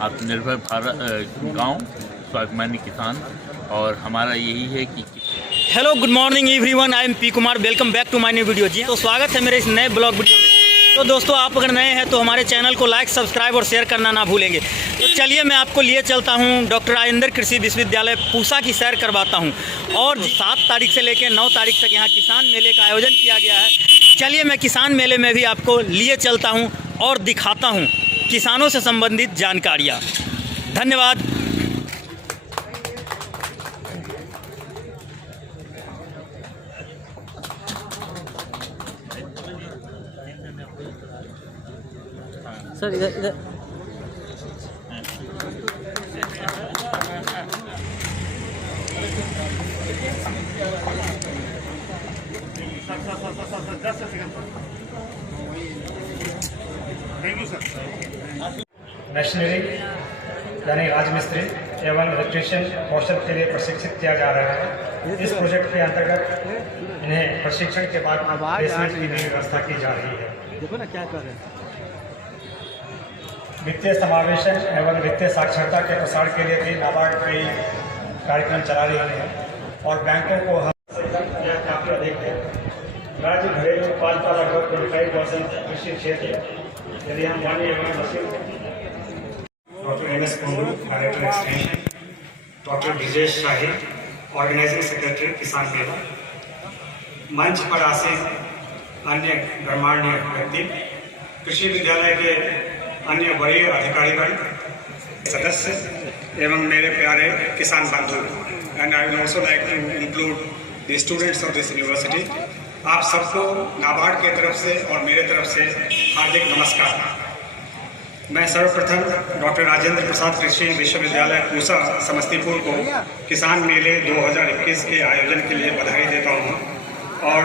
आत्मनिर्भर भारत गांव स्वाभिमानी किसान। और हमारा यही है कि hello good morning everyone, I am P Kumar. Welcome back to my new video. जी तो स्वागत है मेरे इस नए ब्लॉग वीडियो में। तो दोस्तों, आप अगर नए हैं तो हमारे चैनल को लाइक, सब्सक्राइब और शेयर करना ना भूलेंगे। तो चलिए मैं आपको लिए चलता हूँ डॉक्टर राजेंद्र कृषि विश्वविद्यालय पूसा की सैर करवाता हूँ। और 7 तारीख से लेकर 9 तारीख तक यहाँ किसान मेले का आयोजन किया गया है। चलिए मैं किसान मेले में भी आपको लिए चलता हूँ और दिखाता हूँ किसानों से संबंधित जानकारियाँ। धन्यवाद। सर इधर मशीनरी यानी राजमिस्त्री एवं इलेक्ट्रीशियन कौशल के लिए प्रशिक्षित किया जा रहा है। इस प्रोजेक्ट के अंतर्गत इन्हें प्रशिक्षण के बाद प्लेसमेंट की भी व्यवस्था की जा रही है। देखो ना क्या कर रहे हैं। वित्तीय समावेशन एवं वित्तीय साक्षरता के प्रसार के लिए भी नाबार्ड कई कार्यक्रम चला रही है और बैंकों को हम राज्य घरेलू उत्पाद का लगभग 25% कृषि क्षेत्र। यदि हम मानिए doctor M S Kundu, director extension, doctor Vijay Shahi, organising secretary Kisan Mela, मंच पर आसीन अन्य गणमान्य व्यक्ति, कृषि विद्यालय के अन्य वरीय अधिकारीगण, सदस्य एवं मेरे प्यारे किसान बंधु, and I would also like to include the students of this university. आप सबको नाबार्ड की तरफ से और मेरे तरफ से हार्दिक नमस्कार। मैं सर्वप्रथम डॉक्टर राजेंद्र प्रसाद कृषि विश्वविद्यालय पूसा समस्तीपुर को किसान मेले 2021 के आयोजन के लिए बधाई देता हूँ। और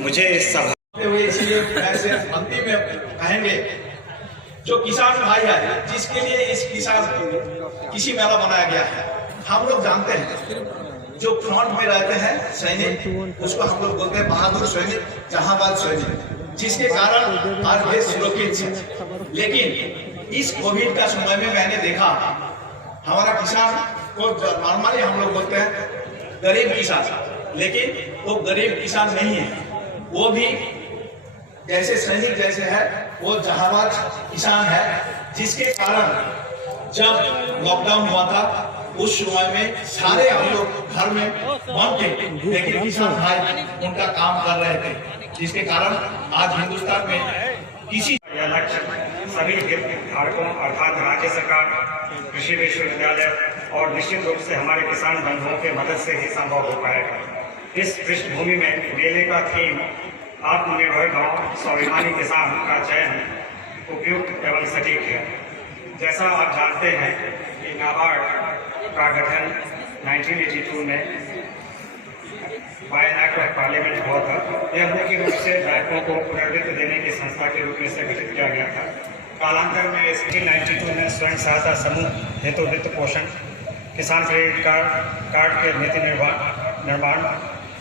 मुझे इस सभा हुए इसलिए ऐसे अंतिम में कहेंगे, जो किसान भाई है जिसके लिए इस किसी मेला बनाया गया है, हम लोग जानते हैं जो फ्रंट में रहते हैं सैनिक, उसको हम लोग बोलते हैं बहादुर सैनिक, जहांबाज सैनिक, जिसके कारण आज देश सुरक्षित है। लेकिन इस कोविड का समय में मैंने देखा हमारा किसान को नॉर्मली हम लोग बोलते हैं गरीब किसान, लेकिन वो गरीब किसान नहीं है, वो भी जैसे सैनिक जैसे है वो जहांबाज किसान है। जिसके कारण जब लॉकडाउन हुआ था उस समय में सारे हम लोग घर में बंद थे, लेकिन किसान भाई उनका काम कर रहे थे, जिसके कारण आज हिंदुस्तान में किसी लक्ष्य सभी हितधारकों अर्थात राज्य सरकार, कृषि विश्वविद्यालय और निश्चित रूप से हमारे किसान बंधुओं के मदद से ही संभव हो पाएगा। इस पृष्ठभूमि में मेले का थीम आत्मनिर्भर गांव स्वाभिमानी किसान का चयन उपयुक्त एवं सटीक है। जैसा आप जानते हैं कि नाबार्ड का गठन 1982 में बाय एक्ट ऑफ पार्लियामेंट हुआ था। यह मुख्य रूप से बैंकों को पुनर्वित्त देने की संस्था के रूप में से गठित किया गया था। कालांतर में 1992 में स्वयं सहायता समूह हेतु वित्त पोषण, किसान क्रेडिट कार्ड के नीति निर्माण,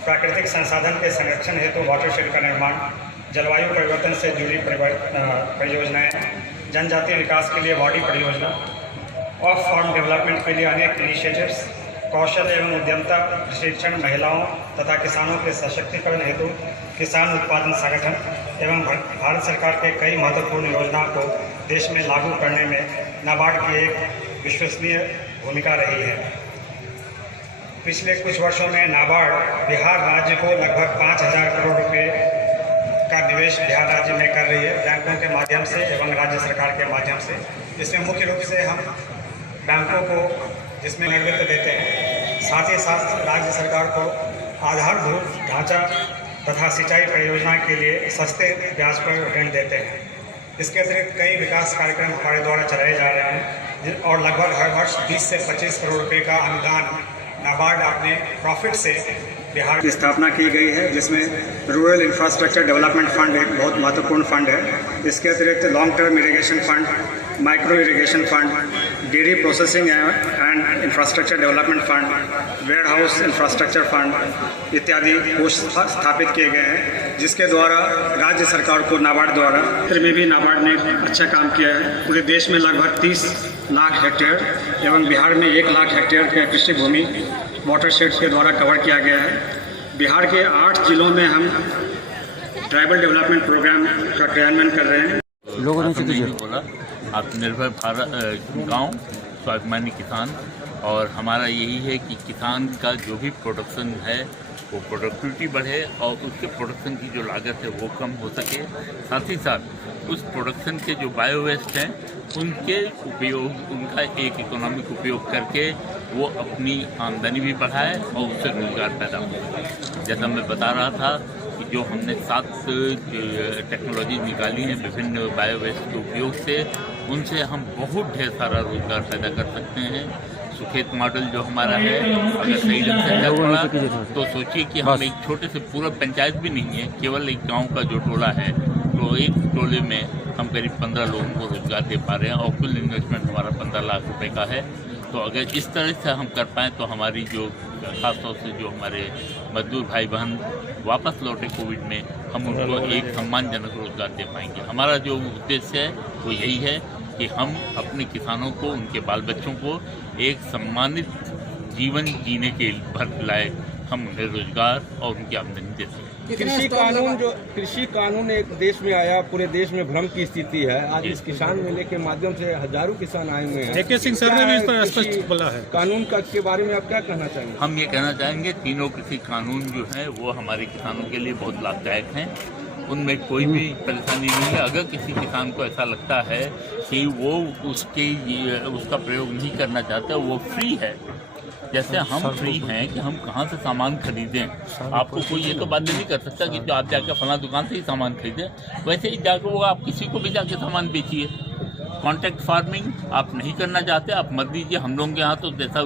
प्राकृतिक संसाधन के संरक्षण हेतु वाटरशेड का निर्माण, जलवायु परिवर्तन से जुड़ी परियोजनाएं, जनजातीय विकास के लिए वाडी परियोजना, ऑफ फार्म डेवलपमेंट के लिए अनेक इनिशिएटिव्स, कौशल एवं उद्यमता प्रशिक्षण, महिलाओं तथा किसानों के सशक्तिकरण हेतु किसान उत्पादन संगठन एवं भारत सरकार के कई महत्वपूर्ण योजनाओं को देश में लागू करने में नाबार्ड की एक विश्वसनीय भूमिका रही है। पिछले कुछ वर्षों में नाबार्ड बिहार राज्य को लगभग 5,000 करोड़ रुपए का निवेश बिहार राज्य में कर रही है, बैंकों के माध्यम से एवं राज्य सरकार के माध्यम से। इसमें मुख्य रूप से हम बैंकों को जिसमें निर्वित्त देते हैं, साथ ही साथ राज्य सरकार को आधारभूत ढांचा तथा सिंचाई परियोजना के लिए सस्ते ब्याज पर ऋण देते हैं। इसके अतिरिक्त कई विकास कार्यक्रम हमारे द्वारा चलाए जा रहे हैं और लगभग हर वर्ष 20 से 25 करोड़ रुपए का अनुदान नाबार्ड अपने प्रॉफिट से बिहार की स्थापना की गई है, जिसमें रूरल इंफ्रास्ट्रक्चर डेवलपमेंट फंड एक बहुत महत्वपूर्ण फंड है। इसके अतिरिक्त long term irrigation fund, micro irrigation fund, dairy processing and infrastructure development fund, warehouse infrastructure fund इत्यादि कोष स्थापित किए गए हैं, जिसके द्वारा राज्य सरकार को नाबार्ड द्वारा में भी नाबार्ड ने अच्छा काम किया है। पूरे देश में लगभग 30 लाख हेक्टेयर एवं बिहार में 1 लाख हेक्टेयर के कृषि भूमि वाटरशेड्स के द्वारा कवर किया गया है। बिहार के 8 जिलों में हम ट्राइबल डेवलपमेंट प्रोग्राम का क्रियान्वयन कर रहे हैं। लोगों ने बोला आत्मनिर्भर भारत गांव स्वाभिमानी किसान, और हमारा यही है कि किसान का जो भी प्रोडक्शन है वो प्रोडक्टिविटी बढ़े और उसके प्रोडक्शन की जो लागत है वो कम हो सके। साथ ही साथ उस प्रोडक्शन के जो बायो वेस्ट हैं उनके उपयोग, उनका एक इकोनॉमिक उपयोग करके वो अपनी आमदनी भी बढ़ाए और उससे रोजगार पैदा हो। जैसा मैं बता रहा था कि जो हमने 7 टेक्नोलॉजी निकाली हैं विभिन्न बायो वेस्ट के उपयोग से, उनसे हम बहुत ढेर सारा रोजगार पैदा कर सकते हैं। सुखेत मॉडल जो हमारा है, अगर सही ढंग से चल पड़ा तो सोचिए कि हम एक छोटे से, पूरा पंचायत भी नहीं है, केवल एक गांव का जो टोला है, तो एक टोले में हम करीब 15 लोगों को रोजगार दे पा रहे हैं और कुल इन्वेस्टमेंट हमारा 15 लाख रुपए का है। तो अगर इस तरह से हम कर पाएँ तो हमारी जो खासतौर से जो हमारे मजदूर भाई बहन वापस लौटे कोविड में, हम उनको एक सम्मानजनक रोजगार दे पाएंगे। हमारा जो उद्देश्य है वो यही है कि हम अपने किसानों को, उनके बाल बच्चों को एक सम्मानित जीवन जीने के भर लायक हम उन्हें रोजगार और उनकी आमदनी दे सकें। कृषि कानून एक देश में आया, पूरे देश में भ्रम की स्थिति है। आज इस किसान मेले के माध्यम से हजारों किसान आए हुए हैं। AK सिंह सर ने भी इस पर स्पष्ट बोला है। कानून के बारे में आप क्या कहना चाहेंगे? हम ये कहना चाहेंगे तीनों कृषि कानून जो है वो हमारे किसानों के लिए बहुत लाभदायक हैं। उनमें कोई भी परेशानी नहीं है। अगर किसी किसान को ऐसा लगता है कि वो उसका प्रयोग नहीं करना चाहता, वो फ्री है। जैसे हम फ्री हैं कि हम कहाँ से सामान खरीदें, आपको कोई ये तो बात नहीं कर सकता कि जो आप जाकर फला दुकान से ही सामान खरीदें, वैसे ही जाकर वो आप किसी को भी जाके सामान बेचिए। कॉन्ट्रैक्ट फार्मिंग आप नहीं करना चाहते, आप मत दीजिए। हम लोगों के यहाँ तो जैसा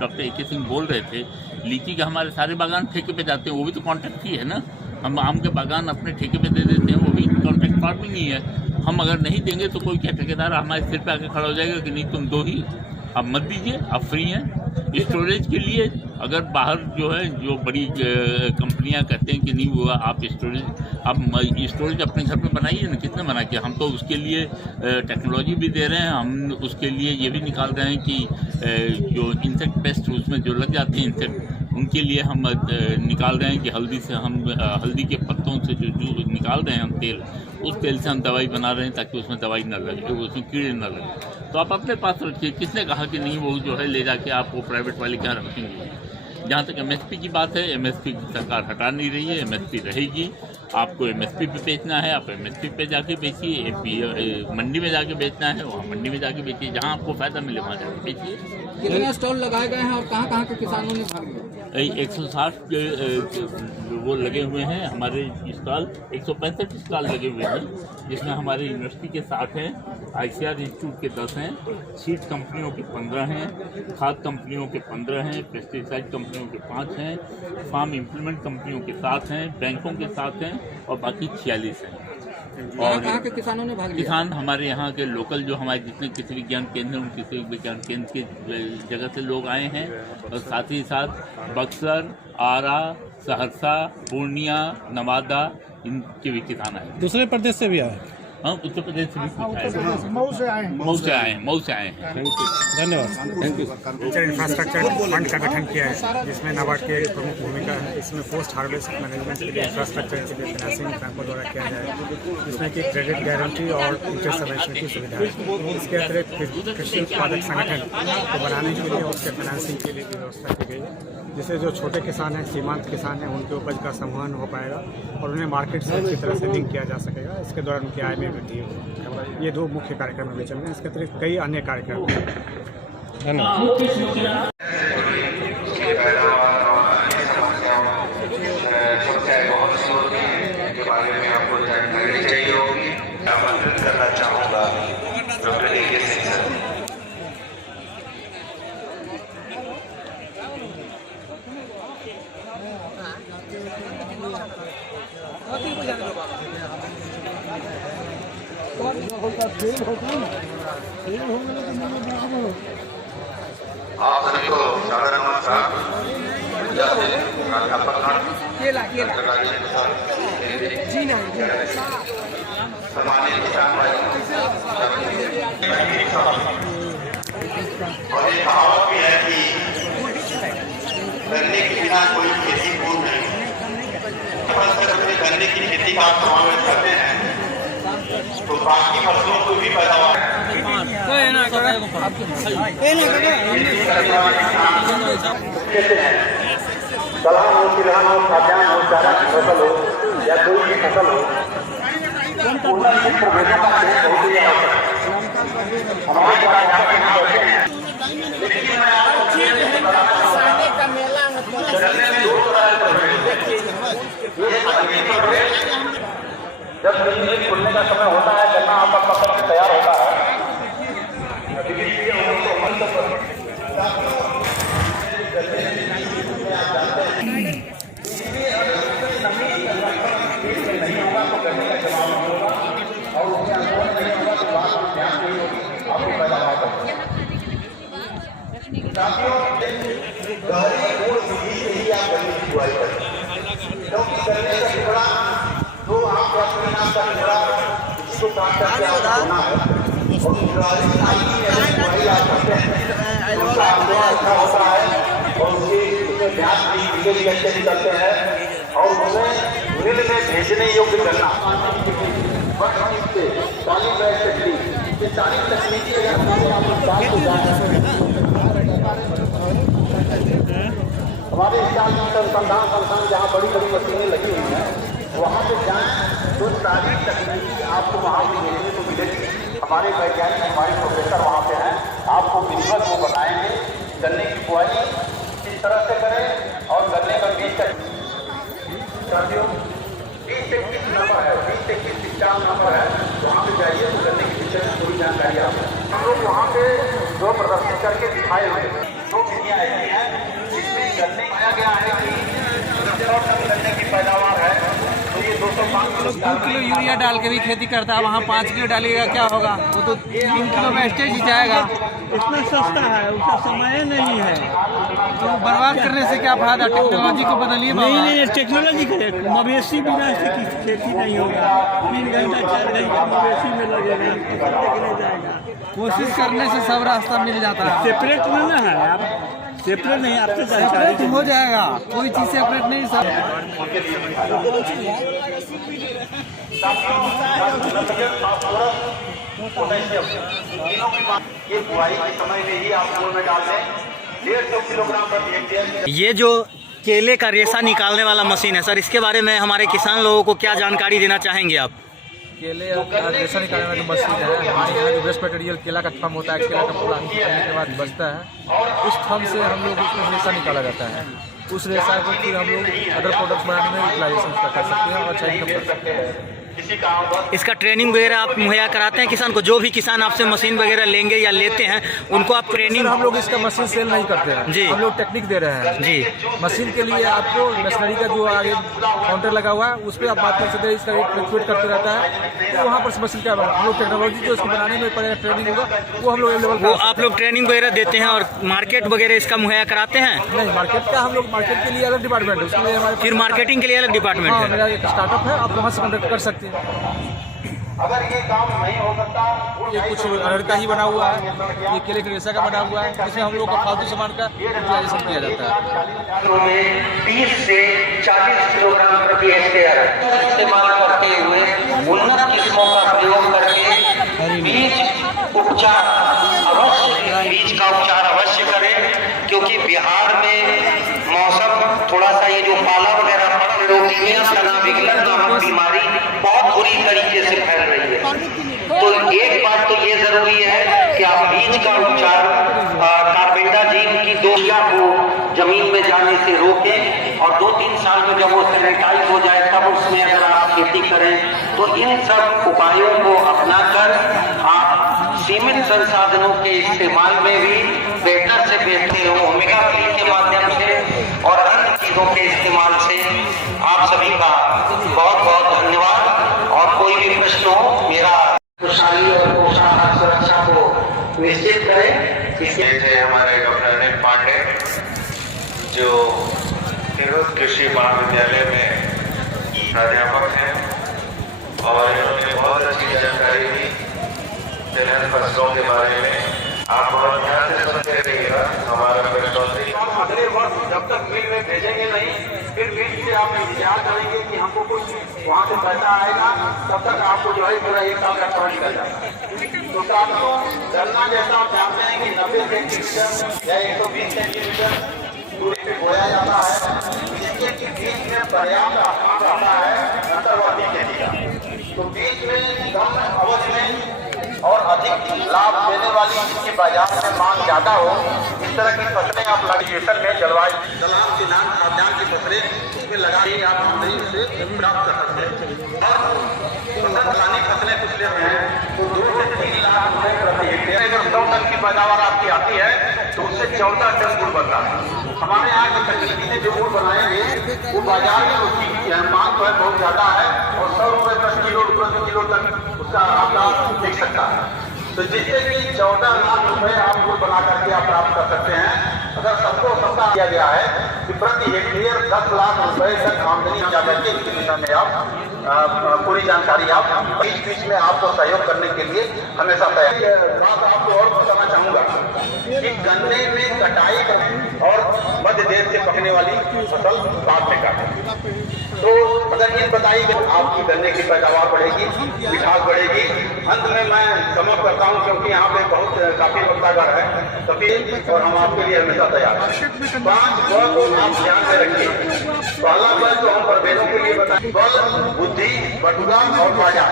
डॉक्टर AK सिंह बोल रहे थे, लीची के हमारे सारे बागान ठेके पे जाते हैं, वो भी तो कॉन्ट्रैक्ट ही है ना। हम आम के बागान अपने ठेके पे दे देते हैं, वो भी कॉन्ट्रैक्ट फार्मिंग ही है। हम अगर नहीं देंगे तो कोई क्या ठेकेदार हमारे सिर पे आके खड़ा हो जाएगा कि नहीं तुम दो ही, आप मत दीजिए, आप फ्री हैं। स्टोरेज के लिए अगर बाहर जो है, जो बड़ी कंपनियां कहते हैं कि नहीं हुआ, आप स्टोरेज अपने घर में बनाइए ना, किसने मना किया? हम तो उसके लिए टेक्नोलॉजी भी दे रहे हैं। हम उसके लिए ये भी निकाल रहे हैं कि जो इंसेक्ट पेस्ट उसमें जो लग जाते हैं इंसेक्ट, उनके लिए हम निकाल रहे हैं कि हल्दी के पत्तों से जो निकाल रहे हैं हम तेल, उस तेल से हम दवाई बना रहे हैं ताकि उसमें दवाई न लगे, उसमें कीड़े न लगे। तो आप अपने पास रखिए। किसने कहा कि नहीं वो जो है ले जाके आप वो प्राइवेट वाले क्या रखेंगे? जहाँ तक MSP की बात है, MSP की सरकार हटा नहीं रही है, MSP रहेगी। आपको MSP पे बेचना है, आप MSP पे जाके बेचिए। मंडी में जाके बेचना है, वहाँ मंडी में जाके बेचिए। जहाँ आपको फायदा मिले वहाँ जाके बेचिए। कितने स्टॉल लगाए गए हैं और कहाँ के किसानों ने भाग लिया? 160 वो लगे हुए हैं हमारे स्टॉल, 165 स्टॉल लगे हुए हैं, जिसमें हमारे यूनिवर्सिटी के 60 हैं, ICR इंस्टीट्यूट के 10 हैं, सीड कंपनियों के 15 हैं, खाद कंपनियों के 15 हैं, पेस्टिसाइड कंपनियों के 5 हैं, फार्म इम्प्लीमेंट कंपनियों के 7 हैं, बैंकों के 7 हैं और बाकी 46 हैं। और कहाँ के किसानों ने भाग लिया? किसान हमारे यहाँ के लोकल जो हमारे जितने कृषि विज्ञान केंद्र हैं, उन कृषि विज्ञान केंद्र की जगह से लोग आए हैं, और साथ ही साथ बक्सर, आरा, सहरसा, पूर्णिया, नवादा, इनके भी किसान आए। दूसरे प्रदेश से भी आए? हाँ, उत्तर प्रदेश से भी कुछ आए, मऊ से आए हैं। धन्यवाद। Thank you. Culture infrastructure fund का गठन किया है, जिसमें नाबार्ड की एक प्रमुख भूमिका है। इसमें पोस्ट हार्वेस्ट मैनेजमेंट के लिए इंफ्रास्ट्रक्चर के लिए फाइनेंसिंग बैंकों द्वारा किया जाएगा, जिसमें कि क्रेडिट गारंटी और इंटरेस्ट सबवेंशन की सुविधा है। इसके अतिरिक्त कृषि उत्पादक संगठन को बनाने के लिए उसके फाइनेंसिंग के लिए व्यवस्था की गई है, जिससे जो छोटे किसान हैं, सीमांत किसान हैं, उनके उपज का संवहन हो पाएगा और उन्हें मार्केट से अच्छी तरह से लिंक किया जा सकेगा। इसके दौरान उनकी आय में वृद्धि होगी। ये 2 मुख्य कार्यक्रम अभी चल रहे हैं। इसके अतिरिक्त कई अन्य कार्यक्रम हैं। धन्यवाद। करना चाहूँगा डॉक्टर AK सिंह सर। आप सभी को सादर नमस्कार। सम्मानित किसान भाई, फसलों में गन्ने की खेती का समावेश करते हैं तो बाकी फसलों को भी पैदावार दलहन हो, तिलहन हो, खाद्यान्न हो, चारा की फसल हो या कोई भी फसल हो, उन्नत प्रभेदों का चयन बहुत ही आवश्यक है। हमारे द्वारा यहाँ पे हम करते हैं, लेकिन मैं आपको चलने में 2 तरह के प्रभेद जब जमीन खुलने का समय होता है, गन्ना आपका पकड़ के तैयार होता है, साथियों गहरी गुण विधि से ही आप गन्ने की बुआई करें, क्योंकि गन्ने का टुकड़ा जो आपको अपने नाम का टुकड़ा इसको काट करके आप होना है और गहरी बुआई आप करते हैं उसका अंदर अच्छा होता है और उसके ब्याज भी अच्छे निकलते हैं और उन्हें मिल में भेजने योग्य करना सारी तकनीकी हमारे अनुसंधान संस्थान जहाँ बड़ी बड़ी मशीनें लगी हुई हैं वहाँ पे जाएं तो सारी तकनीकी आपको वहाँ भी देखने को मिलेगी। हमारे वैज्ञानिक हमारे प्रोफेसर वहाँ पे हैं, आपको विधिवत वो बताएंगे गन्ने की बुआई किस तरह से करें और गन्ने का बीज का साथियों 20 से 21 नंबर है, 20 से 21 नंबर है, वहाँ पे जाइए तो गन्ने के विषय में पूरी जानकारी आपको हम लोग वहाँ पे जो प्रदर्शित करके दिखाए हुए 2 विधियाँ ऐसी हैं जिसमें गन्ने पाया गया है कि 100 टन गन्ने की पैदावार है तो ये 205 किलो 2 किलो यूरिया डाल के भी खेती करता है, वहाँ 5 किलो डालिएगा क्या होगा, वो तो 3 किलो वेस्टेज ही जाएगा। इतना सस्ता है, उसका समय नहीं है, तो बर्बाद करने से क्या फायदा, टेक्नोलॉजी को बदलिए। नहीं टेक्नोलॉजी करे, मवेशी बिना इसकी खेती नहीं होगा, 3 घंटा 4 घंटा मवेशी में लगेगा, जाएगा। कोशिश करने से सब रास्ता मिल जाता है। सेपरेट ना है आप, सेपरेट नहीं, आपसे सेपरेट हो जाएगा, कोई चीज सेपरेट नहीं सब। ये बुआई के समय में ही आप बोल में डाल दें 150 किलोग्राम प्रति हेक्टेयर। ये जो केले का रेशा निकालने वाला मशीन है सर, इसके बारे में हमारे किसान लोगों को क्या जानकारी देना चाहेंगे आप? केले का रेशा निकालने वाली मशीन है। हमारे यहाँ जो वेस्ट मटेरियल केला का थम होता है, केला का फूल करने के बाद बचता है, उस थम से हम लोग उसमें रेशा निकाला जाता है। उस रेशा को फिर हम लोग अदर प्रोडक्ट्स बनाने में यूटिलाइजेशन कर सकते हैं और अच्छा इनकम कर सकते हैं। इसका ट्रेनिंग वगैरह आप मुहैया कराते हैं किसान को? जो भी किसान आपसे मशीन वगैरह लेंगे या लेते हैं उनको आप ट्रेनिंग? हम लोग इसका मशीन सेल नहीं करते हैं जी, हम लोग टेक्निक दे रहे हैं जी। मशीन के लिए आपको मशीनरी का जो आगे काउंटर लगा हुआ है उस पर आप बात कर सकते हैं, इसका फ्लक्चुएट करते रहता है तो वहाँ पर मशीन का हम लोग टेक्नोलॉजी जो इसको बनाने में पड़ेगा ट्रेनिंग होगा वो हम लोग अवेलेबल। वो आप लोग ट्रेनिंग वगैरह देते हैं और मार्केट वगैरह इसका मुहैया कराते हैं? नहीं, मार्केट का हम लोग मार्केट के लिए अलग डिपार्टमेंट है, उसके लिए हमारे फिर मार्केटिंग के लिए अलग डिपार्टमेंट है? मेरा एक स्टार्टअप है, आप वहाँ से कॉन्टेक्ट कर सकते हैं। अगर ये काम नहीं हो सकता ये कुछ अरहर का ही बना हुआ है, ये केले के रेशा का बना हुआ है, इसमें हम लोग का फालतू सामान का यूटिलाइजेशन किया जाता है। 30 से 40 किलोग्राम प्रति हेक्टेयर इस्तेमाल करते हुए उन्नत किस्मों का प्रयोग करके बीज का उपचार अवश्य करें, क्योंकि बिहार में मौसम थोड़ा सा ये जो पाला वगैरह तना विकलन नामक बीमारी बहुत बुरी तरीके से फैल रही है। तो एक बात तो ये जरूरी है कि आप बीज का उपचार कार्बेंडाजिम की दोशिया को जमीन में जाने से रोकें और 2-3 साल में जब वो सैनिटाइज हो जाए तब उसमें अगर आप खेती करें तो इन सब उपायों को अपनाकर आप सीमित संसाधनों के इस्तेमाल में भी बेहतर से बेहतर ओमेगा 3 के माध्यम से और अन्य चीजों के इस्तेमाल से आप सभी का बहुत बहुत धन्यवाद। और कोई भी प्रश्न हो मेरा खुशहाली और पोषाहार सुरक्षा को निश्चित करें। इसके थे हमारे डॉक्टर अनिल पांडे जो तिरहुत कृषि महाविद्यालय में प्राध्यापक हैं और इन्होंने बहुत अच्छी जानकारी दी तिलहन फसलों के बारे में। आप बहुत ध्यान से सुनते रहिएगा हमारा प्रश्नोत्तरी। अगले वर्ष जब तक मिल में भेजेंगे नहीं, फिर बीज फिर आप इंतजार करेंगे कि हमको कुछ वहाँ से पैसा आएगा, तब तक आपको जो है पूरा 1 साल का समय निकल जाएगा। तो साथियों, गन्ना जैसा आप जानते हैं कि 90 सेंटीमीटर या 120 सेंटीमीटर दूरी पे बोया जाता है, जिसके बीच में पर्याप्त आसमान रहता है अंतर्वर्ती खेती का। तो बीच में कम अवधि में और अधिक लाभ देने वाली, जिसकी बाजार में मांग ज्यादा हो, इस तरह की फसलें आप लग्नेशन में जलवायु दलहन किसान खाद्यान्न की फसलें उसमें लगा ही आप आमदनी से प्राप्त कर सकते हैं। और फसलानी फसलें कुछ लेते हैं तो 2 से 3 लाख रुपए प्रति हेक्टेयर। अगर 100 टन की पैदावार आपकी आती है तो उससे 14 टन गुड़ बनता है। हमारे यहाँ की तकनीकी से जो गुड़ बनाएंगे वो बाजार में उसकी मांग तो है बहुत ज्यादा है और 100 रुपए प्रति किलो तक उसका आपका देख सकता है। तो जिससे कि 14 लाख रुपए आप गुड़ बना करके आप प्राप्त कर सकते हैं। अगर सबको सस्ता किया गया है कि प्रति हेक्टेयर 10 लाख रुपए तक आमदनी जाकर के इस दिशा में आप पूरी जानकारी आप बीच में आपको सहयोग करने के लिए हमेशा तैयार। बात आपको और बताना चाहूंगा कि गन्ने में कटाई और मध्य देश से पकने वाली फसल बाद में काटें। तो अगर इन बताई गई आपकी गन्ने की पैदावार बढ़ेगी, मिठास बढ़ेगी। अंत में मैं समाप्त करता हूं क्योंकि यहाँ पे बहुत काफी वक्ताकार है तभी, और हम आपके लिए हमेशा तैयार हैं। 5 बल को आप ध्यान में रखिए। पहला बल जो हम प्रभेदों के लिए बताएं, बल, बुद्धि, बटुआ और बाजार।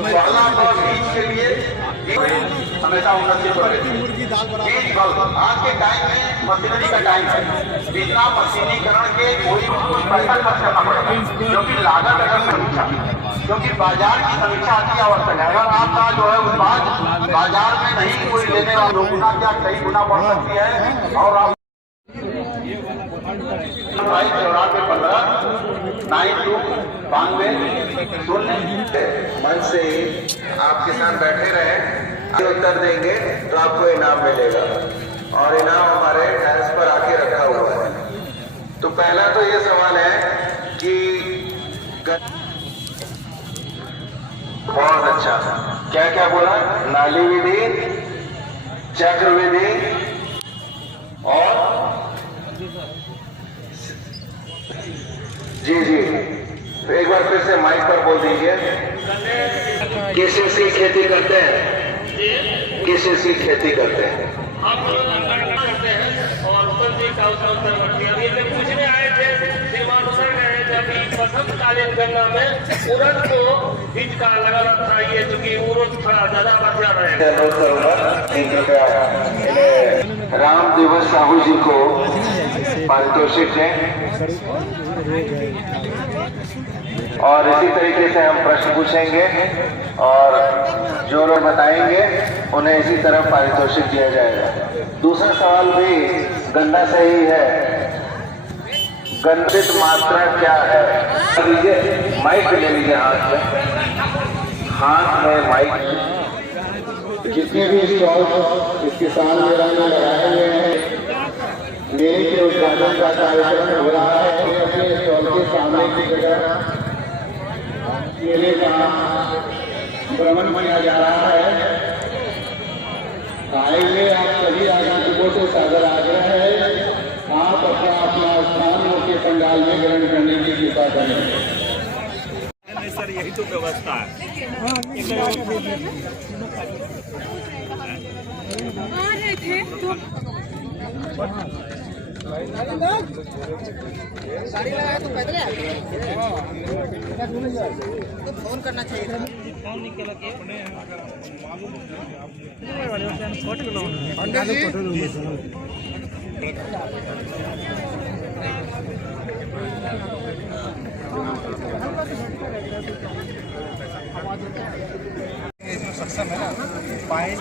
पहला बल बीज के लिए हमेशा उन्नति बढ़ेगी। बीज बल आज के टाइम में मशीनरी का टाइम है, बिना मशीनीकरण के कोई पैसा खर्च करना पड़ेगा क्योंकि लागत अगर समीक्षा, क्योंकि बाजार की समीक्षा अति आवश्यक है। अगर आपका जो है उत्पाद बाजार में नहीं कोई लेने वाला 2 गुना क्या कई गुना बढ़ सकती है। और आप 9292 मन से आप किसान बैठे रहे, उत्तर देंगे तो आपको इनाम मिलेगा और इनाम हमारे टैक्स पर आके रखा हुआ है। तो पहला तो ये सवाल है कि बहुत अच्छा क्या क्या बोला, नाली विधि, चक्र विधि और जी तो एक बार फिर से माइक पर बोल दीजिए। किस खेती करते हैं, किस खेती करते हैं? हम करते हैं और सब्जी का पूछने आए थे जब बसंतकालीन गन्ना में उड़द को बीज का लगाना चाहिए क्योंकि उड़द थोड़ा ज्यादा बचा रहेगा। राम दिवस साहू जी को पारितोषिक दें और इसी तरीके से हम प्रश्न पूछेंगे और जो लोग बताएंगे उन्हें इसी तरह पारितोषिक दिया जाएगा। दूसरा सवाल भी गन्ना से ही है, गन्नित मात्रा क्या है? लीजिए माइक ले लीजिए, हाथ में माइक। जितने भी स्टॉल इस किसान मेला में लगाए हुए हैं, मेरे के उद्घाटन का कार्यक्रम हो रहा है। अपने स्टॉल के सामने की जगह मेले का भ्रमण किया जा रहा है। आइए आप सभी आगंतुकों से सादर आग्रह है, आप अपना स्थान के पंडाल में ग्रहण करने की कृपा करें। सर यही तो व्यवस्था है। गाड़ी लगाया तो पैदल तो फोन करना चाहिए था। फोन निकल के सक्षम है ना, पॉइंट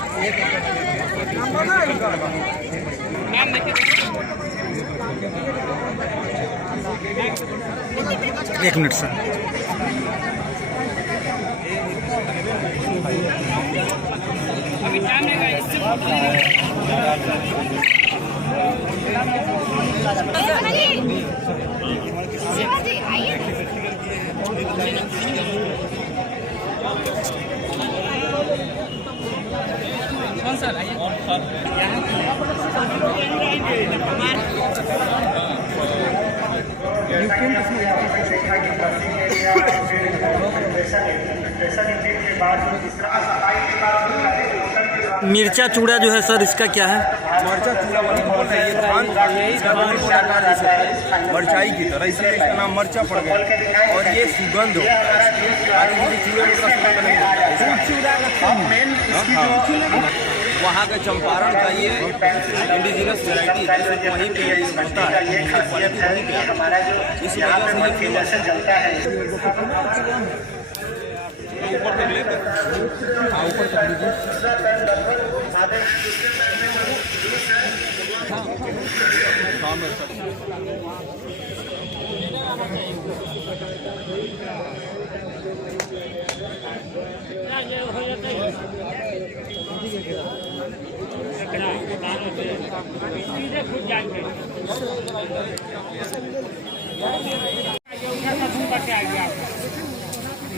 1 मिनट सर। अभी टाइम लगेगा इससे कौन सा लाइए मिर्चा चूड़ा जो है सर, इसका क्या है? मरचा चूड़ा वाली बोल रहे हैं, धान इसका आकार जैसे है मरचाई की तरह, इसलिए इसका नाम मरचा पड़ गया। और ये सुगंध होता है, बाकी किसी चूड़े में इसका सुगंध नहीं होता है। वहाँ का चंपारण का ये इंडिजिनस वैरायटी है, वहीं पे होता है, क्वालिटी वहीं पे है, इस वजह से ये फेमस है। ऊपर तक लेकर, हाँ ऊपर तक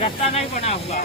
रास्ता नहीं बना हुआ।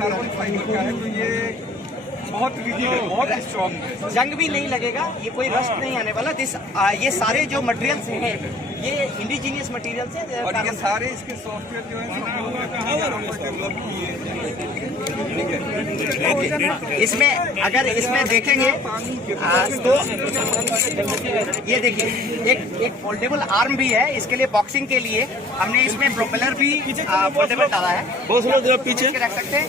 कार्बन फाइबर का है, तो ये बहुत बहुत स्ट्रॉन्ग है, जंग भी नहीं लगेगा, ये कोई रस्ट नहीं आने वाला। ये सारे जो मटेरियल्स हैं ये इंडिजीनियस मटेरियल्स हैं, और ये सारे इसके सॉफ्टवेयर जो है इसमें अगर इसमें देखेंगे तो ये देखिए एक फोल्डेबल आर्म भी है, इसके लिए बॉक्सिंग के लिए हमने इसमें प्रोपेलर भी फोल्डेबल डाला है, बहुत लोग जरा पीछे रख सकते हैं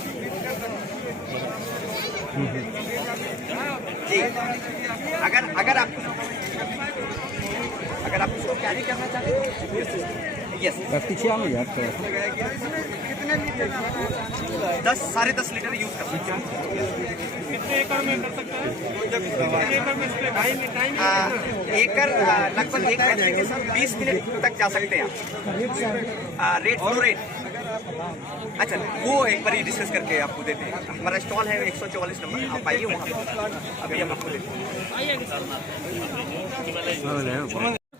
जी। अगर आप इसको कैरी करना चाहते हैं, यस पीछे आ यार, कितने लीटर 10-10.5 लीटर यूज कर सकते हैं। कितने एकड़ में कर सकते हैं? एकड़ में स्प्रे 2.5 एकड़ लगभग एक बैटरी के साथ 20 मिनट तक जा सकते हैं आप। रेट फॉर रेट, अच्छा वो एक बार डिस्कस करके आपको देते हैं। हमारा स्टॉल है 144 नंबर, आप आइए वहाँ पे, अभी हम आपको देते हैं।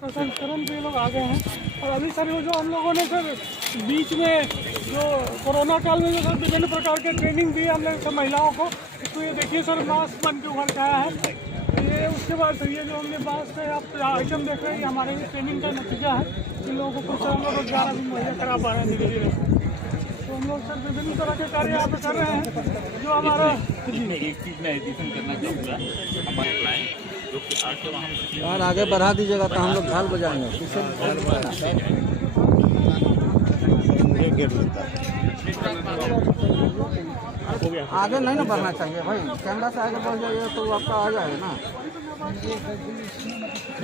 प्रसंस्करण के लोग आ गए हैं, और अभी सर जो हम लोगों ने सर बीच में जो कोरोना काल में जो सर विभिन्न प्रकार के ट्रेनिंग दी हमने सब महिलाओं को, तो ये देखिए सर मास्क बन के उभर के आया है। ये उसके बाद सर ये जो हमने बांस से आप आइटम देख रहे हैं, ये हमारे ट्रेनिंग का नतीजा है। इन लोगों को कुछ हम लोग रोजगार भी मुहैया करा पा रहे हैं धीरे धीरे। तो हम लोग सर विभिन्न तरह के कार्य यहाँ पे कर रहे हैं, जो हमारा एक चीज़ में एडिशन करना चाहूँगा, हमारे क्लाइंट जो कि आके वहाँ यार आगे बढ़ा दीजिएगा तो हम लोग झाल बजाएंगे, आगे नहीं ना बढ़ना चाहिए भाई, कैमरा से आगे बढ़ जाइए तो आपका आ जाएगा ना,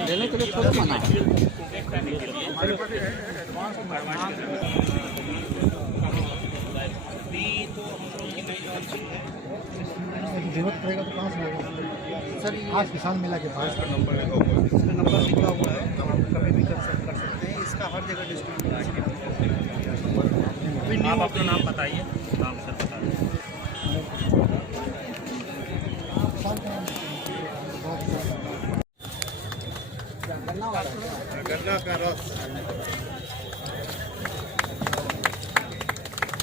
देने के लिए थोड़ा मना है। जरूरत पड़ेगा तो कहाँ से होगा सर? आज किसान मेला के पास नंबर लिखा हुआ है, इसका नंबर लिखा हुआ है, आप कभी भी कर सकते हैं। इसका हर जगह डिस्ट्रीब्यूट है। आप अपना नाम बताइए, नाम सर बता दें। गन्ना का रस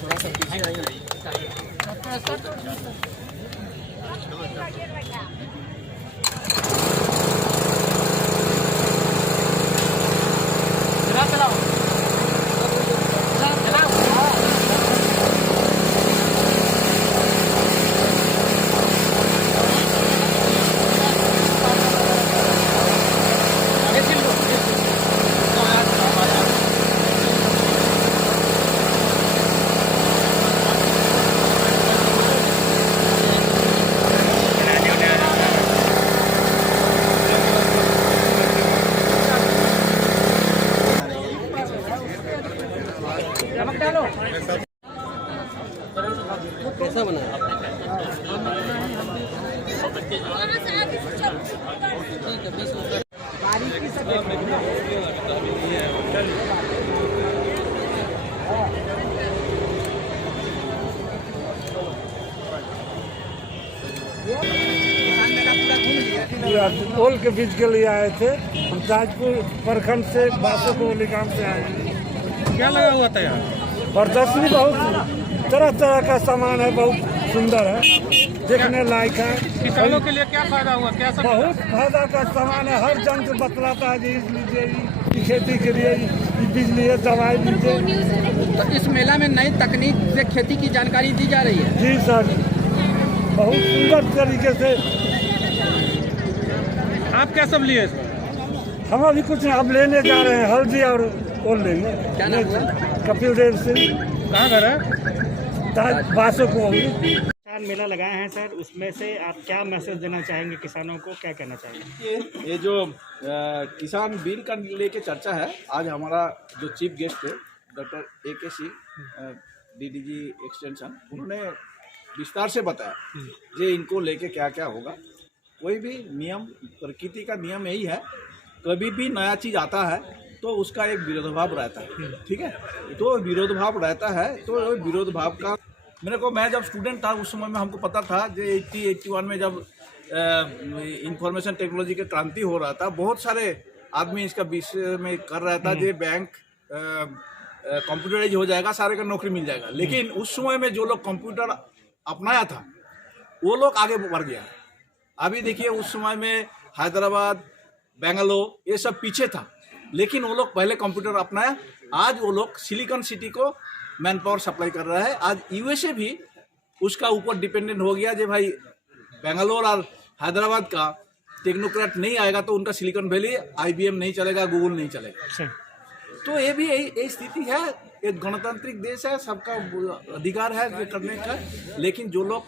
थोड़ा सा पीछे आइए। कैसा बना है? टोल के बीच के लिए आए थे हम, ताजपुर प्रखंड से बासोकोली गांव से आए हैं। क्या लगा हुआ था यहाँ? प्रदर्शनी बहुत तरह तरह का सामान है, बहुत सुंदर है, देखने लायक है। किसानों के लिए क्या फायदा हुआ? क्या सब बहुत फायदा का सामान है, हर जन से बतलाता है जी, इस लीजिए ई खेती के लिए ई बीज लिए, दवाई लीजिए। तो इस मेला में नई तकनीक से खेती की जानकारी दी जा रही है। जी सर, बहुत सुंदर तरीके से। आप क्या सब लिए इसमें? हम अभी कुछ अब लेने जा रहे हैं, हल्दी और ओल लेंगे। क्या नाम है? कपिल देव सिंह, कहाँ घर है? बासोकोली। किसान मेला लगाए हैं सर, उसमें से आप क्या मैसेज देना चाहेंगे किसानों को, क्या कहना चाहेंगे? ये जो किसान बिल का लेके चर्चा है, आज हमारा जो चीफ गेस्ट थे doctor AK Singh DDG extension, उन्होंने विस्तार से बताया कि इनको लेके क्या क्या होगा। कोई भी नियम, प्रकृति का नियम यही है, कभी भी नया चीज़ आता है तो उसका एक विरोध भाव रहता है, ठीक है। तो विरोध भाव रहता है, तो विरोध भाव का मैं जब स्टूडेंट था उस समय में हमको पता था जो 80-81 में जब इंफॉर्मेशन टेक्नोलॉजी का क्रांति हो रहा था, बहुत सारे आदमी इसका विषय में कर रहा था जो बैंक कंप्यूटराइज हो जाएगा, सारे का नौकरी मिल जाएगा। लेकिन उस समय में जो लोग कंप्यूटर अपनाया था वो लोग आगे बढ़ गया। अभी देखिए उस समय में हैदराबाद, बेंगलोर ये सब पीछे था, लेकिन वो लोग पहले कंप्यूटर अपनाया। आज वो लोग सिलिकॉन सिटी को मैन पावर सप्लाई कर रहा है। आज USA भी उसका ऊपर डिपेंडेंट हो गया। जो भाई बेंगलोर और हैदराबाद का टेक्नोक्रेट नहीं आएगा तो उनका सिलिकॉन वैली, IBM नहीं चलेगा, गूगल नहीं चलेगा। तो ये भी यही स्थिति है। एक गणतांत्रिक देश है, सबका अधिकार है ये करने का, लेकिन जो लोग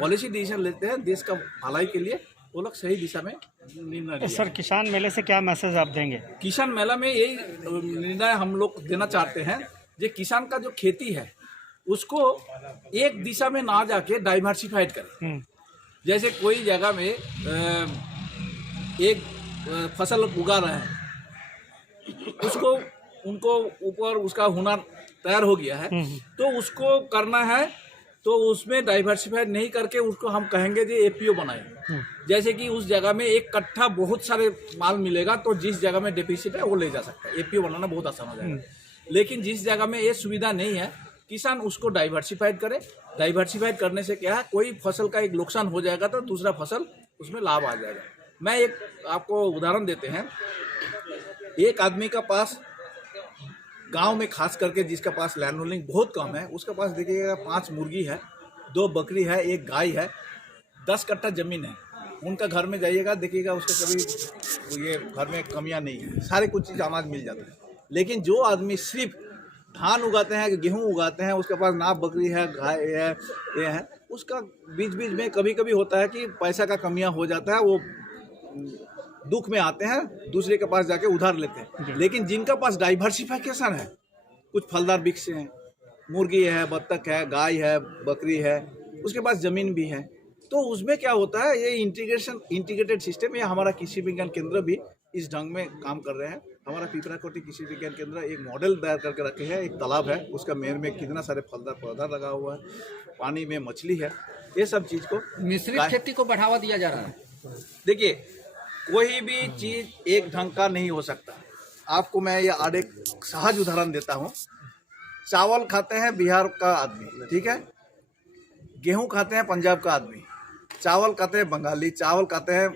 पॉलिसी डिसीजन लेते हैं देश का भलाई के लिए, वो लोग सही दिशा में निर्णय। सर, किसान मेले से क्या मैसेज आप देंगे? किसान मेला में यही निर्णय हम लोग देना चाहते हैं, जो किसान का जो खेती है उसको एक दिशा में ना जाके डाइवर्सिफाइड करें। जैसे कोई जगह में एक फसल उगा रहे हैं, उसको उनको ऊपर उसका हुनर तैयार हो गया है, तो उसको करना है, तो उसमें डाइवर्सिफाइड नहीं करके उसको हम कहेंगे जो APO बनाए। जैसे कि उस जगह में एक कट्ठा बहुत सारे माल मिलेगा, तो जिस जगह में डेफिसिट है वो ले जा सकता है। APO बनाना बहुत आसान हो जाएगा। लेकिन जिस जगह में ये सुविधा नहीं है, किसान उसको डाइवर्सिफाइड करे। डाइवर्सिफाइड करने से क्या है, कोई फसल का एक नुकसान हो जाएगा तो दूसरा फसल उसमें लाभ आ जाएगा। मैं एक आपको उदाहरण देते हैं। एक आदमी का पास गांव में खास करके जिसका पास लैंड होल्डिंग बहुत कम है, उसके पास देखिएगा 5 मुर्गी है, 2 बकरी है, 1 गाय है, 10 कट्ठा जमीन है। उनका घर में जाइएगा देखिएगा उसका कभी ये घर में कमियां नहीं है, सारे कुछ चीज़ अनाज मिल जाता है। लेकिन जो आदमी सिर्फ धान उगाते हैं, गेहूं उगाते हैं, उसके पास ना बकरी है, गाय है, ये है, उसका बीच बीच में कभी कभी होता है कि पैसा का कमियां हो जाता है, वो दुख में आते हैं, दूसरे के पास जाके उधार लेते हैं। लेकिन जिनका पास डाइवर्सिफिकेशन है, कुछ फलदार वृक्ष हैं, मुर्गी है, बत्तख है, गाय है, बकरी है, उसके पास ज़मीन भी है, तो उसमें क्या होता है, ये इंटीग्रेटेड सिस्टम, ये हमारा कृषि विज्ञान केंद्र भी इस ढंग में काम कर रहे हैं। हमारा पिपराकोटी कृषि विज्ञान केंद्र एक मॉडल तैयार करके रखे हैं। एक तालाब है, उसका मेर में कितना सारे फलदार पौधा लगा हुआ है, पानी में मछली है, ये सब चीज़ को मिश्रित खेती को बढ़ावा दिया जा रहा है। देखिए, कोई भी चीज़ एक ढंग का नहीं हो सकता। आपको मैं ये एक सहज उदाहरण देता हूँ। चावल खाते हैं बिहार का आदमी, ठीक है, गेहूँ खाते हैं पंजाब का आदमी, चावल खाते हैं बंगाली, चावल खाते हैं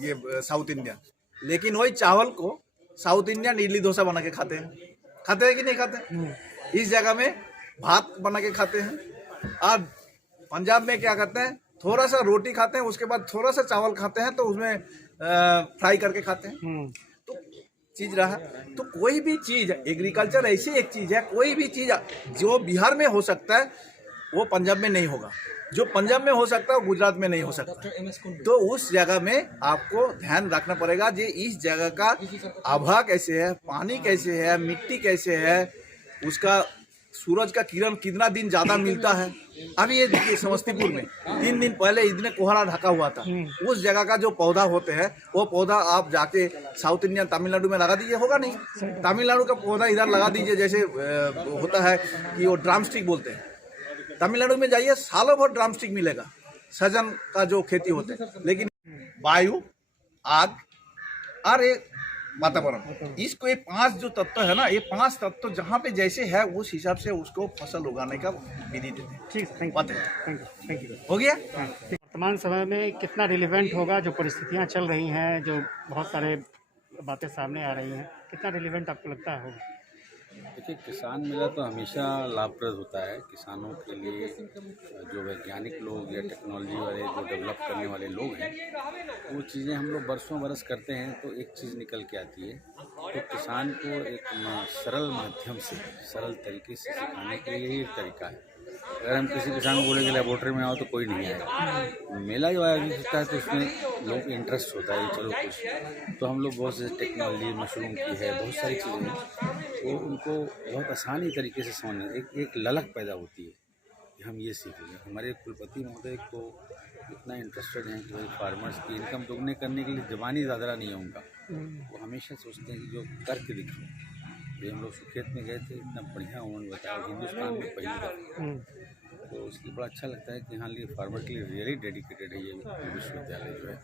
ये साउथ इंडियन, लेकिन वही चावल को साउथ इंडियन इडली डोसा बना के खाते हैं कि नहीं खाते? इस जगह में भात बना के खाते हैं। और पंजाब में क्या करते हैं, थोड़ा सा रोटी खाते हैं, उसके बाद थोड़ा सा चावल खाते हैं, तो उसमें फ्राई करके खाते हैं। तो चीज़ रहा, तो कोई भी चीज़, एग्रीकल्चर ऐसी एक चीज़ है, कोई भी चीज़ जो बिहार में हो सकता है वो पंजाब में नहीं होगा, जो पंजाब में हो सकता है वो गुजरात में नहीं हो सकता। तो उस जगह में आपको ध्यान रखना पड़ेगा कि इस जगह का आबहवा कैसे है, पानी कैसे है, मिट्टी कैसे है, उसका सूरज का किरण कितना दिन ज़्यादा मिलता है। अभी ये देखिए समस्तीपुर में 3 दिन पहले इतने कोहरा ढका हुआ था, उस जगह का जो पौधा होते हैं वो पौधा आप जाके साउथ इंडियन तमिलनाडु में लगा दीजिए, होगा नहीं। तमिलनाडु का पौधा इधर लगा दीजिए, जैसे होता है कि वो ड्रम स्टिक बोलते हैं, तमिलनाडु में जाइए सालों भर ड्रम स्टिक मिलेगा, सजन का जो खेती होते हैं। लेकिन वायु, आग और एक वातावरण, इसको ये 5 जो तत्व है ना, ये 5 तत्व जहाँ पे जैसे है उस हिसाब से उसको फसल उगाने का विधि देते हैं। ठीक, थैंक यू। हो गया। वर्तमान समय में कितना रिलेवेंट होगा जो परिस्थितियाँ चल रही हैं, जो बहुत सारे बातें सामने आ रही हैं, कितना रिलेवेंट आपको लगता है होगा? देखिए, किसान मेला तो हमेशा लाभप्रद होता है किसानों के लिए। जो वैज्ञानिक लोग या टेक्नोलॉजी वाले जो डेवलप करने वाले लोग हैं, वो चीज़ें हम लोग बरसों बरस करते हैं तो एक चीज़ निकल के आती है। तो किसान को एक सरल माध्यम से, सरल तरीके से सिखाने के लिए ये तरीका है। अगर हम किसी किसान को बोलेंगे लेबोरेटरी में आओ तो कोई नहीं आएगा। मेला जो आयोजित होता है तो उसमें लोग इंटरेस्ट होता है, चलो कुछ तो हम लोग बहुत से टेक्नोलॉजी मशरूम की है, बहुत सारी चीज़ें हैं, तो उनको बहुत आसानी तरीके से समझने एक ललक पैदा होती है कि हम ये सीखेंगे। हमारे कुलपति महोदय को इतना इंटरेस्टेड हैं कि भाई फार्मर्स की इनकम दोगुने करने के लिए ज़बानी दादरा नहीं है उनका। वो हमेशा सोचते हैं कि जो करके दिखाओ। ये हम लोग सुखेत में गए थे, इतना बढ़िया उन्होंने बताया, हिंदुस्तान में पहली बार, तो इसलिए बड़ा अच्छा लगता है कि हाँ लिए फार्मर के लिए रियली डेडिकेटेड है ये विश्वविद्यालय जो है।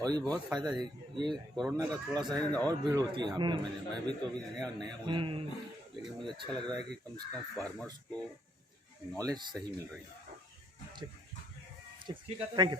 और ये बहुत फ़ायदा है। ये कोरोना का थोड़ा सा है और भीड़ होती है यहाँ पे। मैं भी तो अभी नया हूँ, लेकिन मुझे अच्छा लग रहा है कि कम से कम फार्मर्स को नॉलेज सही मिल रही है। ठीक, थैंक यू।